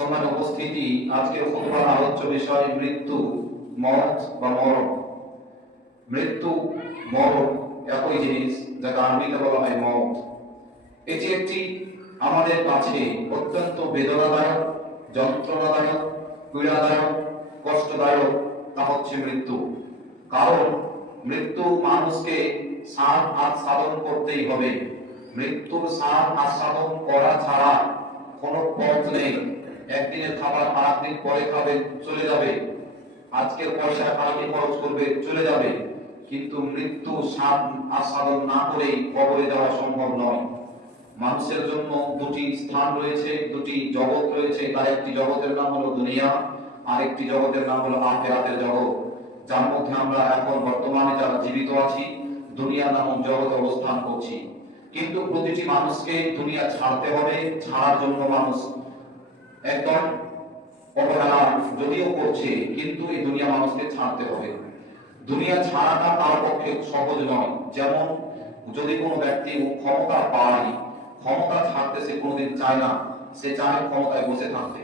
সম্মানিত উপস্থিতি, আজকের খুতবার আলোচ্য বিষয় মৃত্যু, মত বা মরণ। মৃত্যু মরণ একই জিনিস, যাকে আরবিতে বলা হয় মত। এটি একটি আমাদের কাছে অত্যন্ত বেদনাদায়ক, যন্ত্রণাদায়ক, পীড়াদায়ক, কষ্টদায়ক, তা হচ্ছে মৃত্যু। কারণ মৃত্যু মানুষকে স্বাদ আস্বাদন করতেই হবে। মৃত্যুর স্বাদ আস্বাদন করা ছাড়া কোনো পথ নেই। একদিনের খাবার আরেকদিন পরে খাবে, চলে যাবে। আজকের পয়সা কালকে খরচ করবে, চলে যাবে। কিন্তু মৃত্যু স্বাদ আস্বাদন না করেই কবরে যাওয়া সম্ভব নয়। মানুষের জন্য দুটি স্থান রয়েছে, দুটি জগৎ রয়েছে। তার একটি জগতের নাম হলো দুনিয়া, আর একটি জগতের নাম হলো আখিরাতের জগৎ, যার মধ্যে আমরা এখন বর্তমানে যারা জীবিত আছি দুনিয়া নামক জগতে অবস্থান করছি। কিন্তু প্রতিটি মানুষকে দুনিয়া ছাড়তে হবে। ছাড়ার জন্য মানুষ একদম অবহেলা যদিও করছে, কিন্তু এই দুনিয়া মানুষকে ছাড়তে হবে। দুনিয়া ছাড়াটা তার পক্ষে সহজ নয়। যেমন যদি কোনো ব্যক্তি ক্ষমতা পায়, ক্ষমতা ছাড়তে সে কোনোদিন চায় না, সে চায় ক্ষমতায় বসে থাকতে।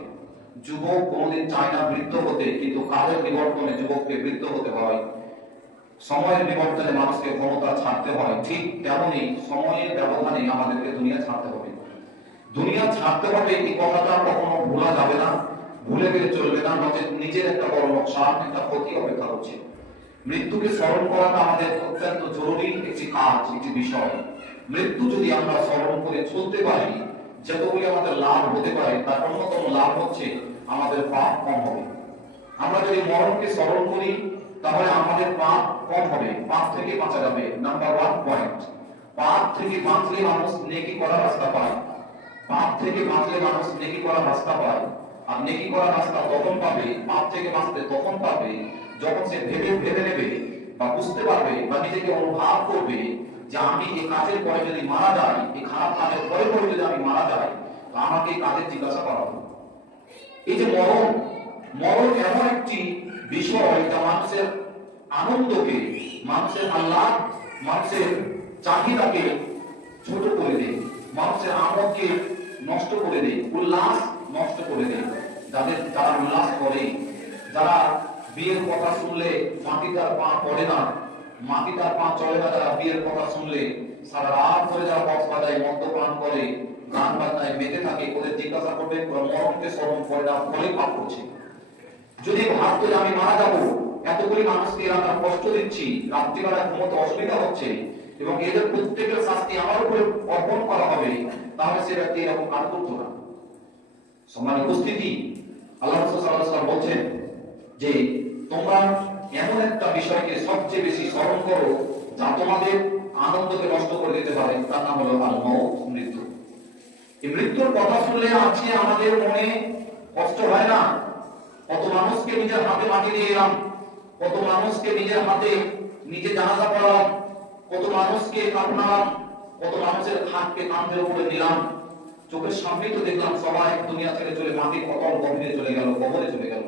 যুবক কোনোদিন চায় না বৃদ্ধ হতে, কিন্তু কালের বিবর্তনে যুবককে বৃদ্ধ হতে হয়। সময়ের বিবর্তনে মানুষকে ক্ষমতা ছাড়তে হয়। ঠিক তেমনই সময়ের ব্যবধানে আমাদেরকে দুনিয়া ছাড়তে হবে। দুনিয়া ছাড়তে হবে এই কথাটা কখনো ভোলা যাবে না, ভুলে গেলে চলবে না, নচেত নিজের একটা বড় লোকসান, একটা ক্ষতি অপেক্ষা করছে। মৃত্যুকে স্মরণ করাটা আমাদের অত্যন্ত জরুরি একটি কাজ, একটি বিষয়। মৃত্যু যদি আমরা স্মরণ করে চলতে পারি, যতগুলি আমাদের লাভ হতে পারে তার অন্যতম লাভ হচ্ছে আমাদের পাপ কম হবে। আমরা যদি মরণকে স্মরণ করি তাহলে আমাদের পাপ কম হবে, পাপ থেকে বাঁচা যাবে। নাম্বার 1 পয়েন্ট, পাপ থেকে বাঁচলে মানুষ নেকি করার রাস্তা পায়। পাপ থেকে বাঁচলে মানুষ নেকি করার রাস্তা পায়। আর নেকি করার রাস্তা তখন পাবে, পাপ থেকে বাঁচতে তখন পাবে, যখন সে ভেবে নেবে বা বুঝতে পারবে বা নিজেকে অনুভব করবে যে আমি এই কাজের পরে যদি মারা যাই, এই খারাপ কাজের পরে যদি আমি মারা যাই, তো আমাকে এই কাজের জিজ্ঞাসা করা হবে। এই যে মরণ, মরণ এমন একটি বিষয় যা মানুষের আনন্দকে, মানুষের আহ্লাদ, মানুষের চাহিদাকে ছোট করে দেয়, মানুষের আমোদকে নষ্ট করে দেয়, উল্লাস নষ্ট করে দেয়। যারা উল্লাস করে, যারা বিয়ের কথা শুনলে মাটি তার পা পড়ে না, মাটি তার পা চলে না, যারা বিয়ের কথা শুনলে সারা রাত ধরে যারা বক্স বাজায়, মদ্যপান করে, গান বাজনায় মেতে থাকে, ওদের জিজ্ঞাসা করবে মরণকে স্মরণ করে না, ফলে পাপ করছে। যদি ভাবতো যে আমি মারা যাবো, এতগুলি মানুষকে আমরা কষ্ট দিচ্ছি, রাত্রিবেলা ঘুমোতে অসুবিধা হচ্ছে এবং এদের প্রত্যেকের শাস্তি আমার উপরে অর্পণ করা হবে, তাহলে সে ব্যক্তি এরকম কাজ করতো না। সম্মানিত উপস্থিতি, আল্লাহ রাসূল সাল্লাল্লাহু আলাইহি ওয়াসাল্লাম বলছেন যে তোমরা এমন একটা বিষয়কে সবচেয়ে বেশি স্মরণ করো যা তোমাদের আনন্দকে নষ্ট করে দিতে পারে, তার নাম হলো আল মউত, মৃত্যু। এই মৃত্যুর কথা শুনলে আজকে আমাদের মনে কষ্ট হয় না? কত মানুষকে নিজের হাতে মাটি দিয়ে এলাম, কত মানুষকে নিজের হাতে নিজে জানাজা পড়ালাম, কত মানুষকে কাফনালাম, কত মানুষের হাতকে কাঁধের উপরে নিলাম। চোখের সামনেই তো দেখলাম সবাই দুনিয়া ছেড়ে চলে মাটির অতল গভীরে চলে গেল, কবরে চলে গেল।